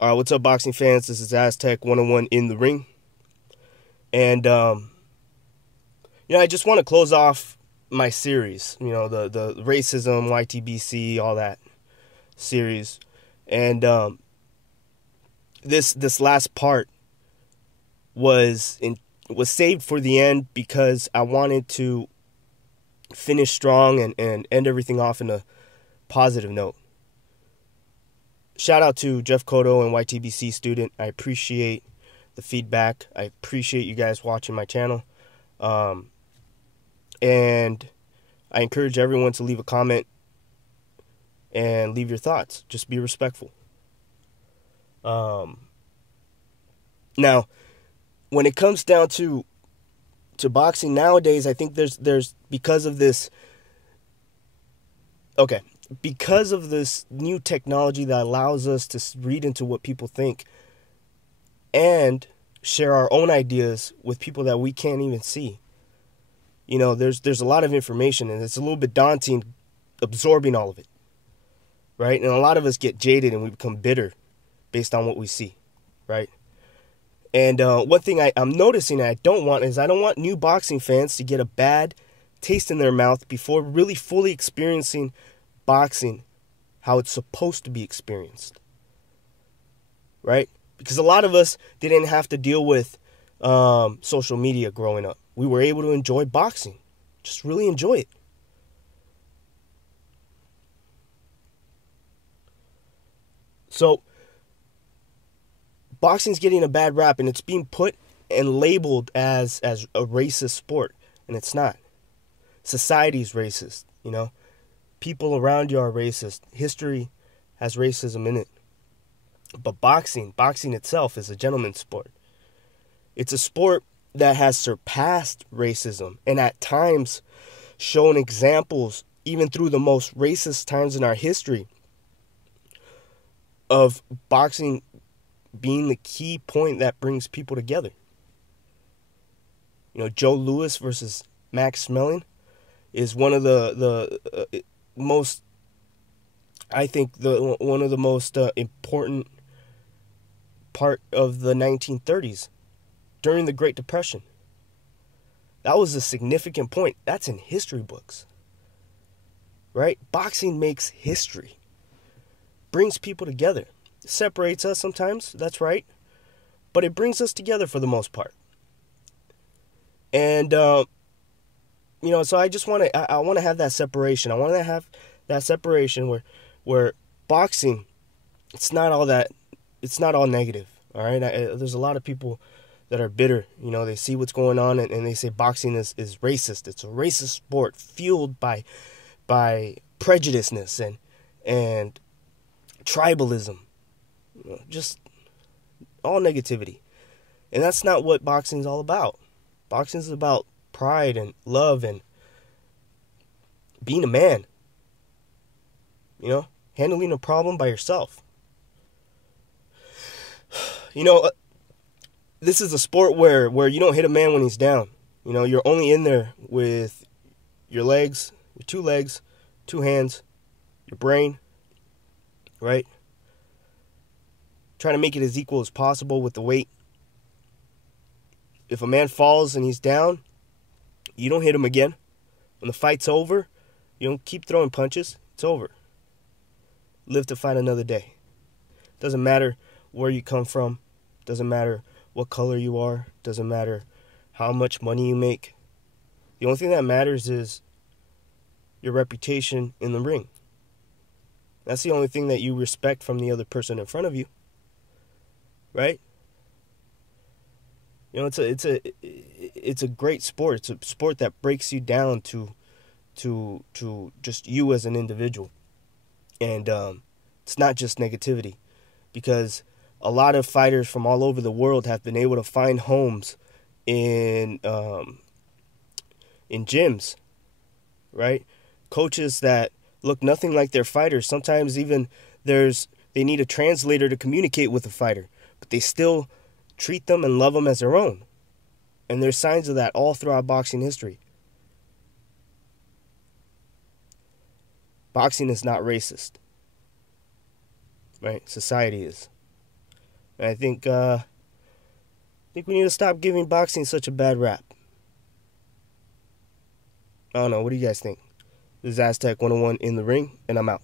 What's up, boxing fans? This is Aztec 101 in the ring. And, I just want to close off my series, the racism, YTBC, all that series. And this last part was saved for the end because I wanted to finish strong and end everything off in a positive note. Shout out to Jeff Cotto and YTBC student. I appreciate the feedback. I appreciate you guys watching my channel. And I encourage everyone to leave a comment and leave your thoughts. Just be respectful. Now, when it comes down to boxing nowadays, I think there's because of this. Okay. Because of this new technology that allows us to read into what people think and share our own ideas with people that we can't even see. There's a lot of information, and it's a little bit daunting absorbing all of it, right? And a lot of us get jaded and we become bitter based on what we see, right? And one thing I'm noticing I don't want new boxing fans to get a bad taste in their mouth before really fully experiencing boxing how it's supposed to be experienced, right? Because a lot of us didn't have to deal with social media growing up. We were able to enjoy boxing, just really enjoy it. So boxing's getting a bad rap, and it's being put and labeled as a racist sport, and it's not. Society's racist, People around you are racist. History has racism in it. But boxing itself is a gentleman's sport. It's a sport that has surpassed racism and at times shown examples, even through the most racist times in our history, of boxing being the key point that brings people together. Joe Louis versus Max Schmeling is one of the most, I think, one of the most important part of the 1930s during the Great Depression. That was a significant point. That's in history books, right? Boxing makes history, brings people together. It separates us sometimes, that's right, but it brings us together for the most part. And so I just want to have that separation. I want to have that separation where boxing, it's not all negative. All right. There's a lot of people that are bitter. They see what's going on and they say boxing is racist. It's a racist sport fueled by prejudiceness and tribalism. Just all negativity. And that's not what boxing is all about. Boxing is about pride and love and being a man. Handling a problem by yourself. This is a sport where you don't hit a man when he's down. You're only in there with your legs, your 2 legs, 2 hands, your brain, right? Trying to make it as equal as possible with the weight. If a man falls and he's down, you don't hit him again. When the fight's over, you don't keep throwing punches. It's over. Live to fight another day. Doesn't matter where you come from. Doesn't matter what color you are. Doesn't matter how much money you make. The only thing that matters is your reputation in the ring. That's the only thing that you respect from the other person in front of you. Right? It's a great sport. It's a sport that breaks you down to just you as an individual. And it's not just negativity, because a lot of fighters from all over the world have been able to find homes in gyms, right? Coaches that look nothing like their fighters. Sometimes even they need a translator to communicate with a fighter, but they still treat them and love them as their own. And there's signs of that all throughout boxing history. Boxing is not racist, right? Society is. And I think we need to stop giving boxing such a bad rap. I don't know. What do you guys think? This is Aztec 101 in the ring, and I'm out.